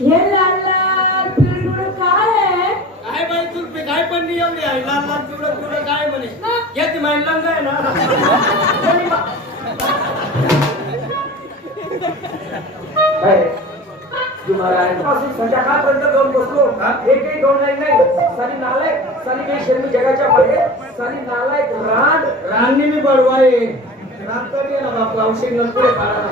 हे लाल लाल पिवळं काय आहे? काय बाई तुला काय पण नाही एवढी आहे लाल लाल पिवळं पिवळं काय म्हणे याची माहिती लंग आहे ना संध्याकाळपर्यंत जाऊन बसलो एकही दोन नाही सारी नालायक सारी काही शर्मी जगाच्या मध्ये सारी नालायक रानने मी बडवाय रान तरी आहे ना बापू औषध नंतर काढा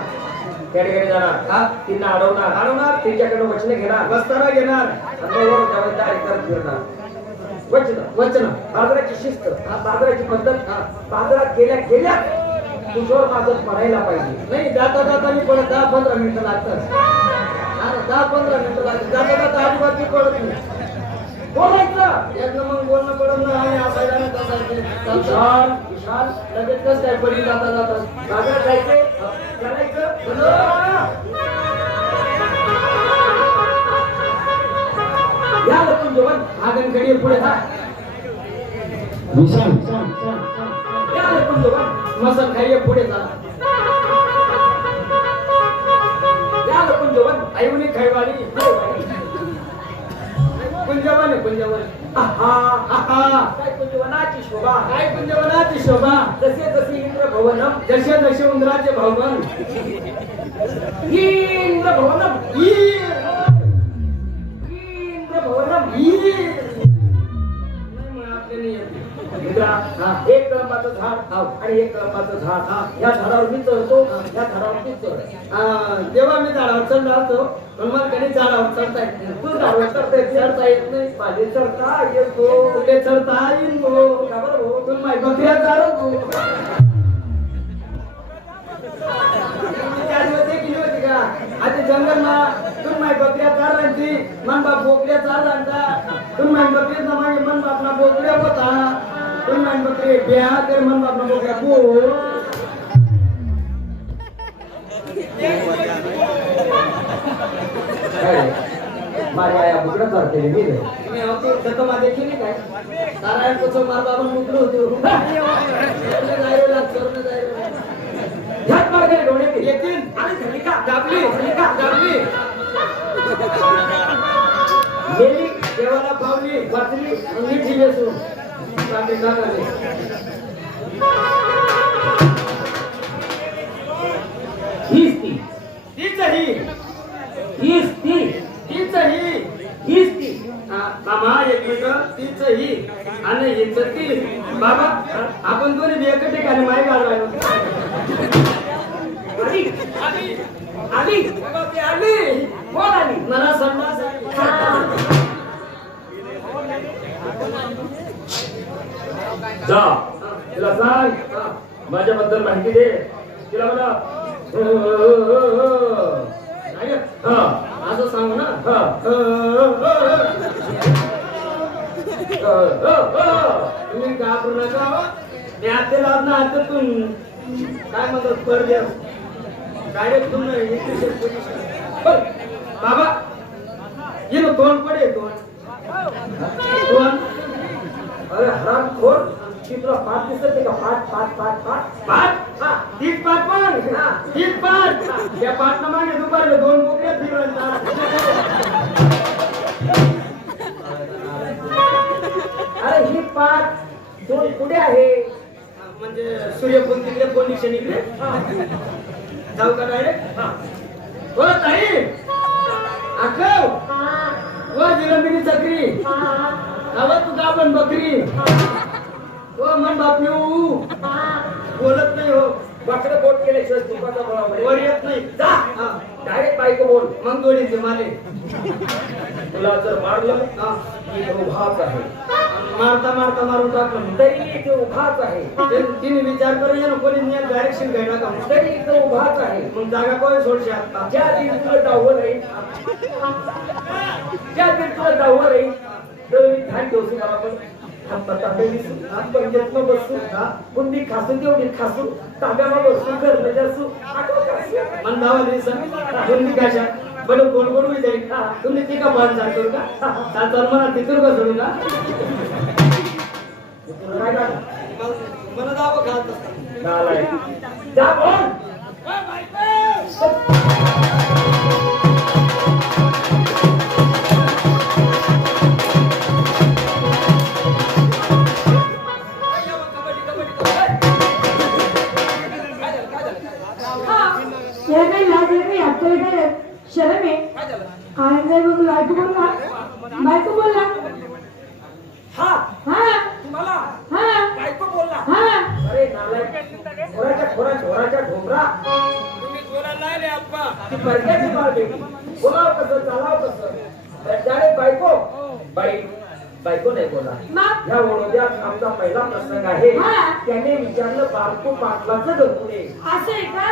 त्या ठिकाणी जाणार तिला अडवणार तिच्याकडे वचने घेणार बस्तारा घेणार अंगावर जबाबदारी करत फिरणार वचन बाजाराची शिस्त बाजाराची पद्धत बाजारात गेल्या तुझ्यावर माझं पडायला पाहिजे नाही जाता जाता मी पडत 10-15 मिनिटं लागतात 10-15 मिनिटं लागतात जाता जाता अजिबात मी पडत नाही बोलायचं यातनं मग बोलणं पडत नाही आणि असायला नाही विशाल लगेच कसं काय पडी जाता जाता बाजारात जायचंय करायचं या लपून जेवण आगनकडे पुढे जा विशाल या लपून जेवण मसन खाई पुढे जा या लपून जेवण आईवणी खाईवाली कुंजवन काय कुंजवनाची शोभा काय कुंजवनाची शोभा जसे जसे इंद्र भवनम जसे जसे उंदराचे भावगण इंद्र भवनम इंद्र भवनम इंद्रा एक कळंबाचं झाड आणि एक कळंबाचं झाड या झाडावर मी चढतो या झाडावर मी चढ तेव्हा मी झाडावर चढला होतो पण मला कधी झाडावर चढता येत नाही तू झाडावर चढता येत नाही माझे चढता येतो ते चढता येईल भाऊ तू माय बकऱ्या चालव तू केली होती का आता जंगल मा तुम माय बकऱ्या चालवायची मन बाप बोकड्या चालवायचा तुम माय बकरी मागे मन बापना बोकड्या होता तुम माय बकरी ब्या कर मन बापना बोकड्या बो माझ्या या बुकडं करते मी तुम्ही होते खत माझे केली काय नारायण कसं मार बाबा मुकलो होतो झट मारते डोळे येतील आणि झलिका दाबली गेली देवाला पावली वाचली मी ठेवी असो चालले जाणारे हीच ती तीच ही हीच ती तीच ही हीच ती मामा एक मिनिट तीच ही आणि हीच ती बाबा आपण दोन्ही एका ठिकाणी माय घालवायला आली आली बाबा ती आली कोण आली मला संडास जा तिला सांग माझ्याबद्दल माहिती दे तिला मला असं सांगू ना तुम्ही घाबरू नका मी आत्याला ना हातातून काय म्हणतात परदेव डायरेक्ट तुम्ही बाबा ये ना तोंड पडे तोंड अरे हराम खोर ती तुला पाठ दिसत का पाठ पाठ तीच पाठ पण तीच पाठ या पाठ ना मागे दुपारला 2 बोकड्या फिरवतात अरे ही पाठ दोन पुढे आहे म्हणजे सूर्यकोण तिकडे कोण निशाण इकडे जाऊ का डायरेक्ट हो ताई आखव व जिलंबिनी चक्री हवं तू का पण बकरी हो मन बापनी बोलत नाही हो वाकडं बोट केल्याशिवाय तुपाचा बळावर वर येत नाही जा डायरेक्ट बायको बोल मग दोडीचे माले तुला जर मारलं की तो उभाच आहे मारता मारता मारून टाकलं तरी तो उभाच आहे तिने विचार करून ना कोणी डायरेक्शन घ्यायला का तरी तो उभाच आहे मग जागा कोण सोडशी आता ज्या दिवशी तुला डावं राहील ज्या दिवशी तुला डावं राहील तर मी ध्यान ठेवतो बरोबर बुंदी खासून तेवढी खासू ताब्याला बसू घरला जासू मन धावा दिवसा दोन्ही काशा बडं गोड गोड होई जाईल तुम्ही ती का बांध जातो का तर मला तिथून का सोडू का मला दावा घालत जा बोल असतात काय नाही बघ बायको बोलला बायको बोलला हा हा तुम्हाला हा बायको बोलला हा अरे नालायक खोराच्या ढोबरा तुम्ही बोलायला नाही रे अप्पा. ती परक्याची बाळ बेटी बोलाव कसं चालाव कसं त्याने बायको नाही बोला मग ह्या वडोद्यात आमचा पहिला प्रसंग आहे हा. त्याने विचारलं बाळको पाटलाचं घरकुले असं आहे का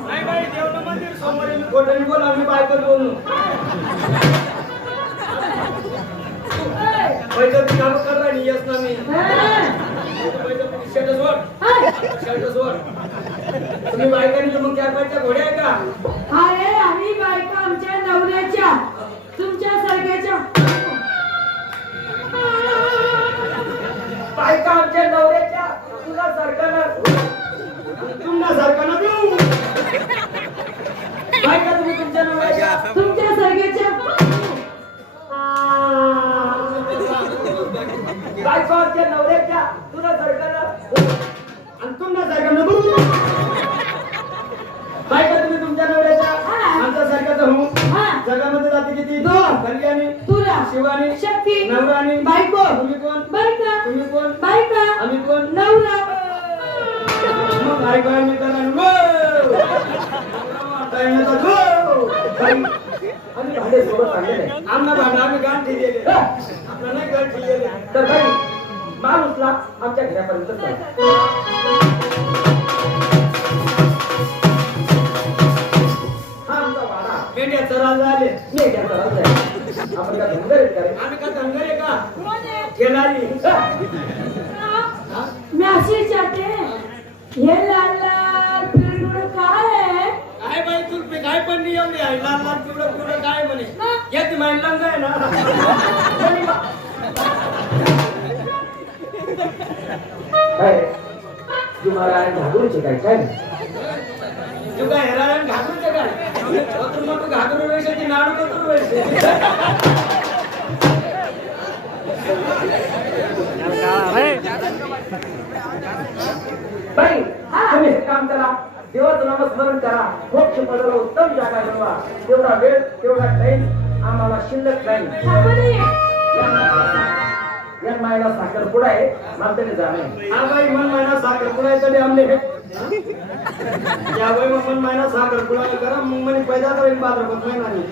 नाही बाई देवलं मंदिर समोर आहे. मी खोटं नाही बोला मी बायकोच बोलू पैसे तू काम कर नाही येस ना मी पैसे शर्ट सोड तुम्ही बायकांनी तर मग चार पाचच्या घोड्या आहे का अरे आम्ही बायका आमच्या नवऱ्याच्या तुमच्या सारख्याच्या बायका आमच्या नवऱ्याच्या तुला सरकारला तुम्हाला सारखा ना तू बायका तुम्ही तुमच्या नवऱ्याच्या तुमच्या सारख्याच्या बायका आमच्या नवऱ्याच्या तुला सरकारला आणि तुम्हाला सारखा ना तू बायका तुम्ही तुमच्या नवऱ्याच्या आमच्या सारखाच हो हा जगामध्ये जाते किती दोन. कल्याणी तुला शिवानी शक्ती नवरानी बायको तुम्ही कोण बायका तुम्ही कोण बायका आम्ही कोण नवरा मग बायको आम्ही करा आणि भाडे सोबत चालले नाही आमना भांडा आम्ही गाठ ठेवले आपला नाही गाठ ठेवले तर भाई माणूसला आमच्या घरापर्यंत चाल हा आमचा वाडा मेंढ्या चरायला झाले मी त्याचा रस आहे आपण का धंदर आहेत का रे? आम्ही का धंदा आहे का कोण आहे? खेळाली मी अशी विचारते हे लाल लाल पिरडुड काय आहे काय बाई तुला काय पण नाही एवढी आहे लाल लाल पिवळं पिवळं काय म्हणे येत मांडला जाय ना काय तुम्हाला घाबरून शिकाय काय नाही तू काय हेरायला घाबरून काय तू घाबरून वेळेची नाडू करून वेळेस बाई तुम्ही हे काम करा देवाचं नामस्मरण करा मोक्ष पदाला उत्तम जागा बनवा तेवढा वेळ तेवढा टाइम आम्हाला शिल्लक नाही आपण या मायला साखर पुढा आहे मात्र जाणे हा बाई मन महिना साखर पुढाय तरी आमले हे या बाई मन महिना साखर पुढाय करा मग म्हणे पैदा तर एक बाजार बसलाय नाही